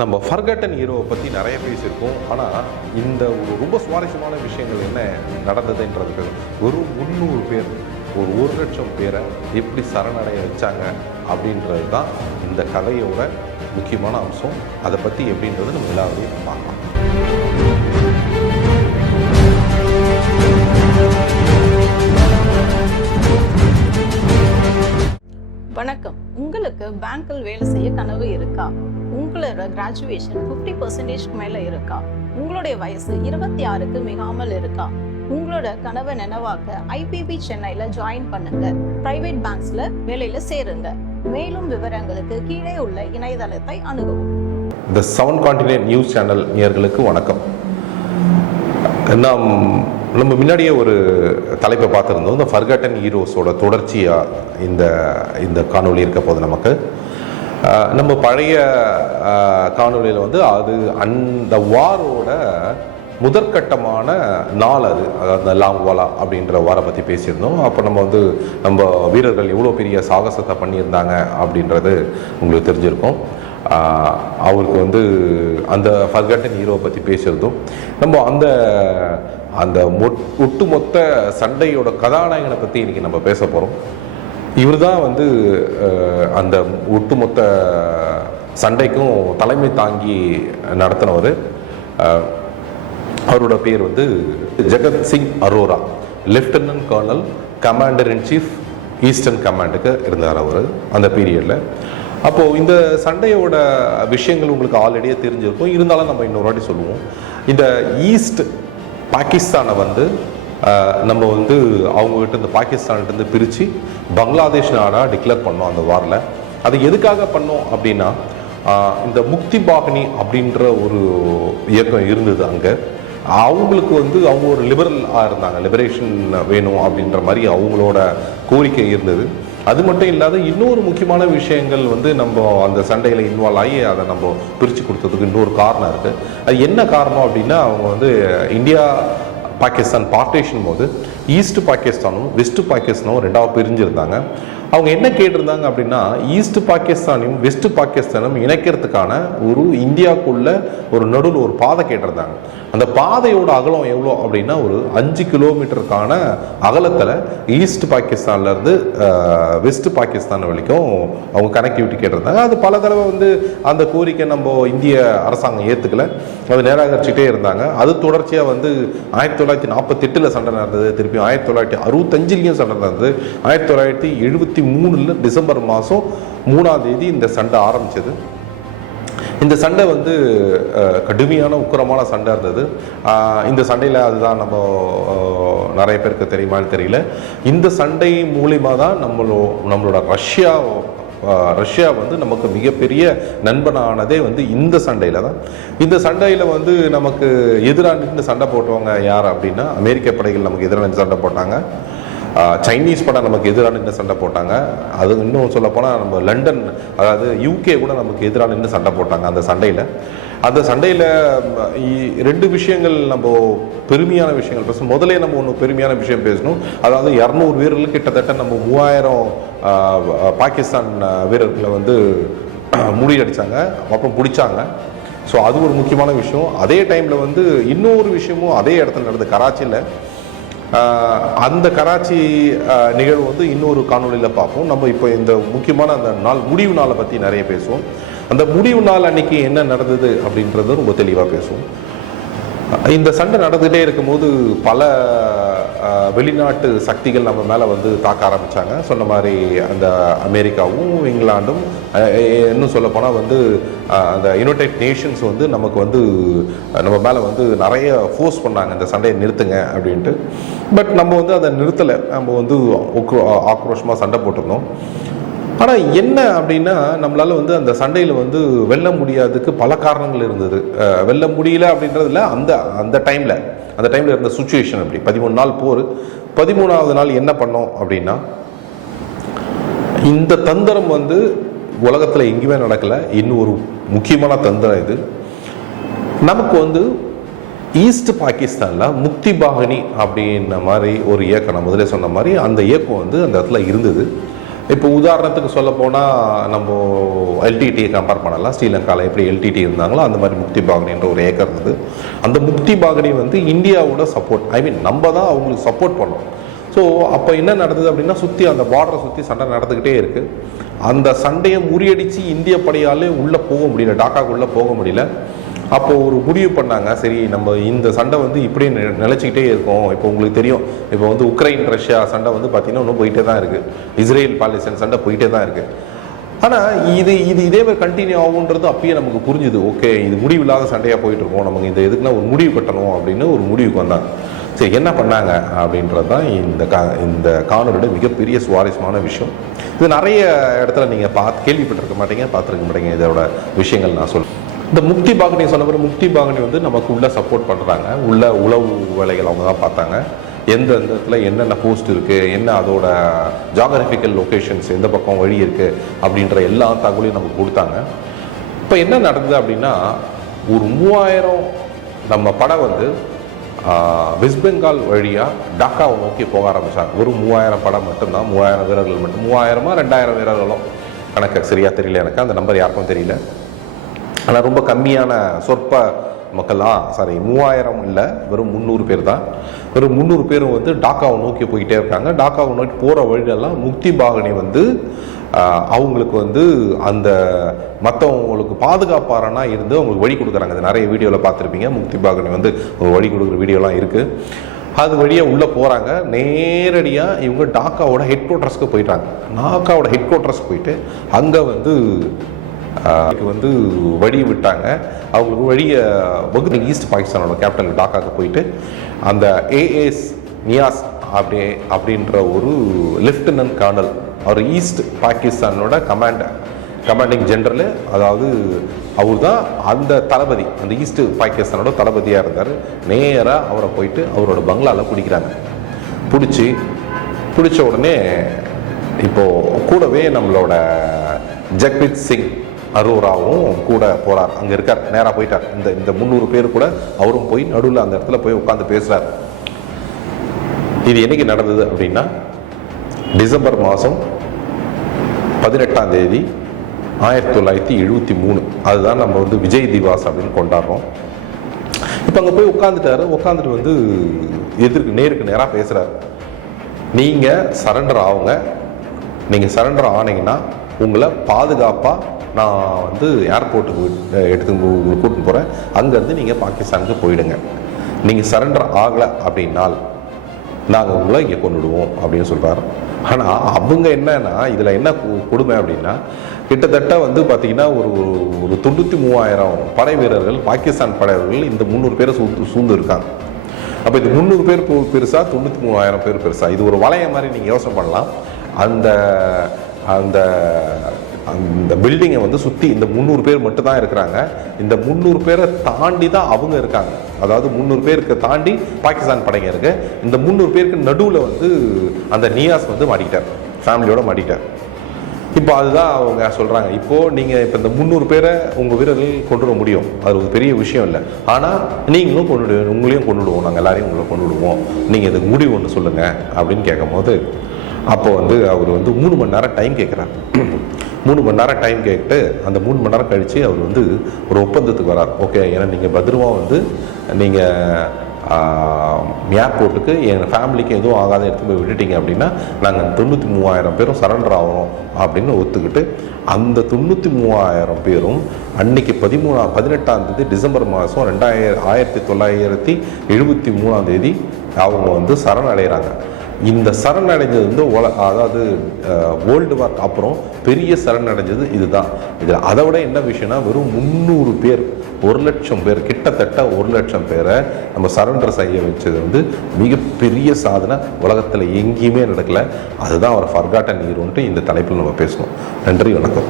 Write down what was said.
நம்ம ஃபர்கட்டன் ஹீரோவை பற்றி நிறைய பேசியிருக்கோம். ஆனால் இந்த ஒரு ரொம்ப சுவாரஸ்யமான விஷயங்கள் என்ன நடந்ததுன்றதுக்கு ஒரு 300 பேர் ஒரு 1,00,000 பேரை எப்படி சரணடைய வச்சாங்க அப்படின்றது தான் இந்த கதையோட முக்கியமான அம்சம். அதை பற்றி எப்படின்றது நம்ம எல்லாரையும் பார்க்கலாம். வணக்கம். உங்களுக்கு பேங்கில் வேலை செய்ய கனவு இருக்கா? உங்களோட கிராஜுவேஷன் 50% மேல இருக்கா? உங்களுடைய வயசு 26க்கு மிகாமல் இருக்கா? உங்களோட கனவை நினைவாக்க ஐபிபி சென்னையில ஜாயின் பண்ணுங்க. பிரைவேட் பேங்க்ஸ்ல வேலையில சேருங்க. மேலும் விவரங்களுக்கு கீழே உள்ள இணையதளத்தை அணுகவும். இந்த 7 கான்டினென்ட் நியூஸ் சேனல் நேயர்களுக்கு வணக்கம். நம்ம முன்னாடியே ஒரு தலைப்பை பார்த்துருந்தோம். இந்த ஃபர்கட்டன் ஹீரோஸோட தொடர்ச்சியாக இந்த காணொலி இருக்க போது நமக்கு நம்ம பழைய காணொலியில் அது அந்த வாரோட முதற்கட்டமான நாள் அதாவது லாங்வாலா அப்படின்ற வாரை பற்றி பேசியிருந்தோம். அப்போ நம்ம வீரர்கள் எவ்வளோ பெரிய சாகசத்தை பண்ணியிருந்தாங்க அப்படின்றது உங்களுக்கு தெரிஞ்சிருக்கும். அவருக்கு அந்த ஃபர்கட்டன் ஹீரோவை பற்றி பேசியிருந்தோம். நம்ம அந்த ஒட்டுமொத்த சண்டையோட கதாநாயகனை பற்றி இன்றைக்கி நம்ம பேச போகிறோம். இவர் தான் அந்த ஒட்டுமொத்த சண்டைக்கும் தலைமை தாங்கி நடத்தினவர். அவரோட பேர் Jagat Singh Arora, lieutenant colonel, commander in chief, eastern கமாண்டுக்கு இருந்தார் அவர் அந்த பீரியடில். அப்போது இந்த சண்டையோட விஷயங்கள் உங்களுக்கு ஆல்ரெடியே தெரிஞ்சிருக்கும். இருந்தாலும் நம்ம இன்னொரு வாட்டி சொல்லுவோம். இந்த ஈஸ்ட் பாகிஸ்தானை நம்ம அவங்ககிட்ட இந்த பாகிஸ்தான்கிட்ட பிரித்து பங்களாதேஷ் நாடாக டிக்ளேர் பண்ணோம் அந்த வாரில். அது எதுக்காக பண்ணோம் அப்படின்னா, இந்த முக்தி பாகினி அப்படின்ற ஒரு இயக்கம் இருந்தது அங்கே. அவங்களுக்கு அவங்க ஒரு லிபரலாக இருந்தாங்க, லிபரேஷன் வேணும் அப்படின்ற மாதிரி அவங்களோட கோரிக்கை இருந்தது. அது மட்டும் இல்லாத இன்னொரு முக்கியமான விஷயங்கள் நம்ம அந்த சண்டையில் இன்வால்வ் ஆகி அதை நம்ம பிரித்து கொடுத்ததுக்கு இன்னொரு காரணம் இருக்குது. அது என்ன காரணம் அப்படின்னா, அவங்க இந்தியா பாகிஸ்தான் பார்ட்டிஷன் போது ஈஸ்ட் பாகிஸ்தானும் வெஸ்ட் பாகிஸ்தானும் ரெண்டாவது பிரிஞ்சிருந்தாங்க. அவங்க என்ன கேட்டிருந்தாங்க அப்படின்னா, ஈஸ்ட் பாகிஸ்தானையும் வெஸ்ட் பாகிஸ்தானும் இணைக்கிறதுக்கான ஒரு இந்தியாவுக்குள்ள ஒரு நடுவில் ஒரு பாதை கேட்டிருந்தாங்க. அந்த பாதையோட அகலம் எவ்வளோ அப்படின்னா, ஒரு 5 கிலோமீட்டருக்கான அகலத்தில் ஈஸ்ட் பாகிஸ்தான்லேருந்து வெஸ்ட் பாகிஸ்தான் வரைக்கும் அவங்க கனெக்டிவிட்டி கேட்டிருந்தாங்க. அது பல தடவை அந்த கோரிக்கை நம்ம இந்திய அரசாங்கம் ஏற்றுக்கல, அது நிராகரிச்சுட்டே இருந்தாங்க. அது தொடர்ச்சியாக 1948 சண்டை நடந்தது, திருப்பி 1965 சண்டை நடந்தது, 1973 டிசம்பர் மாதம் 3ஆம் தேதி இந்த சண்டை ஆரம்பிச்சது. இந்த சண்டை கடுமையான உக்கிரமான சண்டை இருந்தது. இந்த சண்டையில் அதுதான் நம்ம நிறைய பேருக்கு தெரியுமான்னு தெரியல, இந்த சண்டை மூலிமா தான் நம்மளோட ரஷ்யா நமக்கு மிகப்பெரிய நண்பனானதே இந்த சண்டையில் தான். இந்த சண்டையில் நமக்கு எதிராக நின்று சண்டை போட்டவங்க யார் அப்படின்னா, அமெரிக்க படைகள் நமக்கு எதிராக நின்று சண்டை போட்டாங்க, சைனீஸ் படம் நமக்கு எதிராக நின்று சண்டை போட்டாங்க. அது இன்னும் சொல்லப்போனால் நம்ம லண்டன், அதாவது யூகே கூட நமக்கு எதிராக நின்று சண்டை போட்டாங்க அந்த சண்டையில். 2 விஷயங்கள் நம்ம பெருமையான விஷயங்கள் பேசணும். முதலே நம்ம ஒன்று பெருமையான விஷயம் பேசணும். அதாவது 200 வீரர்கள் கிட்டத்தட்ட நம்ம 3000 பாகிஸ்தான் வீரர்களை முறியடிச்சாங்க, அப்புறம் பிடிச்சாங்க. ஸோ அது ஒரு முக்கியமான விஷயம். அதே டைமில் இன்னொரு விஷயமும் அதே இடத்துல நடந்தது, கராச்சியில். அந்த கராச்சி நிகழ்வு இன்னொரு காணொலியில் பார்ப்போம். நம்ம இப்போ இந்த முக்கியமான அந்த முடிவு நாளை பற்றி நிறைய பேசுவோம். அந்த முடிவு நாள் அன்னைக்கு என்ன நடந்தது அப்படின்றது ரொம்ப தெளிவாக பேசுவோம். இந்த சண்டை நடந்துகிட்டே இருக்கும்போது பல வெளிநாட்டு சக்திகள் நம்ம மேலே தாக்க ஆரம்பித்தாங்க. சொன்ன மாதிரி அந்த அமெரிக்காவும் இங்கிலாண்டும், இன்னும் சொல்லப்போனால் அந்த யுனைடெட் நேஷன்ஸ் நமக்கு நம்ம மேலே நிறைய ஃபோர்ஸ் பண்ணாங்க, இந்த சண்டையை நிறுத்துங்க அப்படின்ட்டு. பட் நம்ம அதை நிறுத்தலை. நம்ம ஆக்ரோஷமாக சண்டை போட்டிருந்தோம். ஆனால் என்ன அப்படின்னா, நம்மளால் அந்த சண்டையில் வெல்ல முடியாததுக்கு பல காரணங்கள் இருந்தது. வெல்ல முடியல அப்படின்றதுல அந்த டைமில் இருந்த சுச்சுவேஷன் அப்படி. 13 நாள் போர். 13ஆவது நாள் என்ன பண்ணோம் அப்படின்னா, இந்த தந்திரம் உலகத்தில் எங்கேயுமே நடக்கலை. இன்னும் ஒரு முக்கியமான தந்திரம் இது. நமக்கு ஈஸ்ட் பாகிஸ்தானில் முக்தி பாகினி அப்படின்ன மாதிரி ஒரு இயக்கம், நான் முதலே சொன்ன மாதிரி அந்த இயக்கம் அந்த இடத்துல இருந்தது. இப்போ உதாரணத்துக்கு சொல்ல போனால் நம்ம எல்டிடியை கம்பேர் பண்ணலாம். ஸ்ரீலங்காவில் எப்படி எல்டிடி இருந்தாங்களோ அந்த மாதிரி முக்தி பாகனின்ற ஒரு ஏக்கர் இருந்தது. அந்த முக்தி பாகனி வந்து இந்தியாவோட சப்போர்ட், நம்ம தான் அவங்களுக்கு சப்போர்ட் பண்ணோம். ஸோ அப்போ என்ன நடந்தது அப்படின்னா, சுற்றி அந்த பார்டரை சுற்றி சண்டை நடந்துக்கிட்டே இருக்குது. அந்த சண்டையை முறியடித்து இந்திய படையாலே உள்ளே போக முடியல, டாக்காக்குள்ளே போக முடியல. அப்போது ஒரு முடிவு பண்ணாங்க, சரி நம்ம இந்த சண்டை வந்து இப்படியே நிலச்சிக்கிட்டே இருக்கும். இப்போ உங்களுக்கு தெரியும், இப்போ வந்து உக்ரைன் ரஷ்யா சண்டை வந்து பார்த்திங்கன்னா இன்னும் போயிட்டே தான் இருக்குது. இஸ்ரேல் பாலஸ்தீன் சண்டை போயிட்டே தான் இருக்குது. ஆனால் இதே மாதிரி கண்டினியூ ஆகுன்றது அப்பயே நமக்கு புரிஞ்சுது. ஓகே, இது முடிவில்லாத சண்டையாக போயிட்டுருக்கோம், நமக்கு இந்த இதுக்குன்னா ஒரு முடிவு கட்டணும் அப்படின்னு ஒரு முடிவுக்கு வந்தாங்க. சரி, என்ன பண்ணாங்க அப்படின்றது தான் இந்த காணொலியோட மிகப்பெரிய சுவாரஸ்யமான விஷயம். இது நிறைய இடத்துல நீங்கள் கேள்விப்பட்டிருக்க மாட்டீங்க, பார்த்துருக்க மாட்டீங்க இதோட விஷயங்கள் நான் சொல்லுவேன். இந்த முக்தி பாகனி சொன்ன பிறகு, முக்தி பாகனி வந்து நமக்கு உள்ள சப்போர்ட் பண்ணுறாங்க. உள்ள உளவு வேலைகள் அவங்க தான் பார்த்தாங்க. எந்த இடத்துல என்னென்ன போஸ்ட் இருக்குது, என்ன அதோட ஜாகிரபிக்கல் லொக்கேஷன்ஸ், எந்த பக்கம் வழி இருக்குது அப்படின்ற எல்லா தகவலையும் நமக்கு கொடுத்தாங்க. இப்போ என்ன நடந்தது அப்படின்னா, ஒரு 3000 நம்ம படம் வந்து வெஸ்ட் பெங்கால் வழியாக டாக்காவை நோக்கி போக ஆரம்பித்தாங்க. ஒரு 3000 படம் மட்டும்தான், 3000 வீரர்கள் மட்டும். 3000 2000 வீரர்களும் கணக்கு சரியாக தெரியல எனக்கு, அந்த நம்பர் யாருக்கும் தெரியல. ஆனால் ரொம்ப கம்மியான சொற்ப மக்கள் 3000 இல்லை, வெறும் 300 பேர் தான். வெறும் 300 பேரும் வந்து டாக்காவை நோக்கி போய்கிட்டே இருக்காங்க. டாக்காவை நோக்கி போகிற வழியெல்லாம் முக்தி பாகனி வந்து அவங்களுக்கு வந்து அந்த மற்றவங்களுக்கு பாதுகாப்பாரனா இருந்து அவங்களுக்கு வழி கொடுக்குறாங்க. அது நிறைய வீடியோவில் பார்த்துருப்பீங்க. முக்தி பாகனி வந்து ஒரு வழி கொடுக்குற வீடியோலாம் இருக்குது. அது வழியாக உள்ளே போகிறாங்க. நேரடியாக இவங்க டாக்காவோட ஹெட் குவார்ட்டர்ஸ்க்கு போயிட்டாங்க. டாக்காவோட ஹெட் குவார்ட்டர்ஸ்க்கு போயிட்டு அங்கே வந்து வழி விட்டாங்க. அவங்களுக்கு வழியை வகுத்து ஈஸ்ட் பாகிஸ்தானோட கேபிட்டல் டாக்காவுக்கு போயிட்டு அந்த ஏஎஸ் நியாஸ் அப்படின்ற ஒரு லெஃப்டினன்ட் கர்னல், அவர் ஈஸ்ட் பாகிஸ்தானோட கமாண்டிங் ஜெனரல், அதாவது அவர் தான் அந்த தளபதி, அந்த ஈஸ்ட் பாகிஸ்தானோட தளபதியாக இருந்தார். நேராக அவரை போயிட்டு அவரோட பங்களாவில் பிடிக்கிறாங்க. பிடிச்ச உடனே இப்போது கூடவே நம்மளோட ஜக்பிரீத் சிங் அரோராவும் கூட போகிறார். அங்கே இருக்கார், நேராக போயிட்டார். இந்த 300 பேர் கூட அவரும் போய் நடுவில் அந்த இடத்துல போய் உட்காந்து பேசுகிறார். இது என்னைக்கு நடந்தது அப்படின்னா, டிசம்பர் மாதம் 18ஆம் தேதி 1973. அதுதான் நம்ம வந்து விஜய் திவாஸ் அப்படின்னு கொண்டாடுறோம். இப்போ அங்கே போய் உட்காந்துட்டு வந்து நேருக்கு நேராக பேசுகிறார். நீங்கள் சரண்டர் ஆகுங்க, நீங்கள் சரண்டர் ஆனீங்கன்னா உங்களை பாதுகாப்பாக நான் வந்து ஏர்போர்ட்டுக்கு கூட்டின்னு போகிறேன். அங்கேருந்து நீங்கள் பாகிஸ்தானுக்கு போயிடுங்க. நீங்கள் சரண்டர் ஆகலை அப்படின்னால் நாங்கள் உங்களை இங்கே கொண்டுடுவோம் அப்படின்னு சொல்கிறார். ஆனால் அவங்க என்னன்னா, இதில் என்ன கொடுமை அப்படின்னா, கிட்டத்தட்ட வந்து பார்த்திங்கன்னா ஒரு 93,000 படை வீரர்கள், பாகிஸ்தான் படை வீரர்கள் இந்த 300 பேரை சூழ்ந்து இருக்காங்க. அப்போ இது 300 பேர் பெருசா, 93,000 பேர் பெருசா? இது ஒரு வளையம் மாதிரி நீங்கள் யோசனை பண்ணலாம். அந்த அந்த அந்த பில்டிங்கை வந்து சுற்றி இந்த 300 பேர் மட்டும் தான் இருக்கிறாங்க. இந்த 300 பேரை தாண்டி தான் அவங்க இருக்காங்க. அதாவது 300 பேருக்கு தாண்டி பாகிஸ்தான் படைங்க இருக்கு. இந்த 300 பேருக்கு நடுவில் வந்து அந்த நியாஸ் வந்து மாட்டிக்கிட்டார், ஃபேமிலியோட மாட்டிக்கிட்டார். இப்போ அதுதான் அவங்க சொல்கிறாங்க, இப்போது நீங்கள் இப்போ இந்த 300 பேரை உங்கள் வீரர்கள் கொண்டு வர முடியும், அது ஒரு பெரிய விஷயம் இல்லை. ஆனால் நீங்களும் உங்களையும் கொண்டுடுவோம், நாங்கள் எல்லாரையும் உங்களை கொண்டுடுவோம், நீங்கள் இதுக்கு முடிவு ஒன்று சொல்லுங்கள் அப்படின்னு கேட்கும் போது, அப்போ வந்து அவர் வந்து 3 மணி நேரம் டைம் கேட்குறார். 3 மணி நேரம் டைம் கேட்டு அந்த 3 மணி நேரம் கழித்து அவர் வந்து ஒரு ஒப்பந்தத்துக்கு வரார். ஓகே, ஏன்னா நீங்கள் பத்திரமா வந்து நீங்கள் ஏர்போர்ட்டுக்கு எங்கள் ஃபேமிலிக்கு எதுவும் ஆகாத எடுத்து போய் விட்டுட்டீங்க அப்படின்னா நாங்கள் 93,000 பேரும் சரண்டர் ஆகணும் அப்படின்னு ஒத்துக்கிட்டு, அந்த 93,000 பேரும் அன்னைக்கு 18ஆம் தேதி டிசம்பர் மாதம் 1973ஆம் தேதி அவங்க வந்து சரணடைகிறாங்க. இந்த சரணடைஞ்சது வந்து அதாவது வேர்ல்டு வார் அப்புறம் பெரிய சரணடைஞ்சது இதுதான். இதில் அதை விட என்ன விஷயம்னா, வெறும் 300 பேர், 1,00,000 பேர், கிட்டத்தட்ட 1,00,000 பேரை நம்ம சரண்டர் செய்ய வச்சது வந்து மிகப்பெரிய சாதனை. உலகத்தில் எங்கேயுமே நடக்கலை. அதுதான் அவர் ஃபர்காட்டன் ஹீரோன்ட்டு இந்த தலைப்பில் நம்ம பேசணும். நன்றி, வணக்கம்.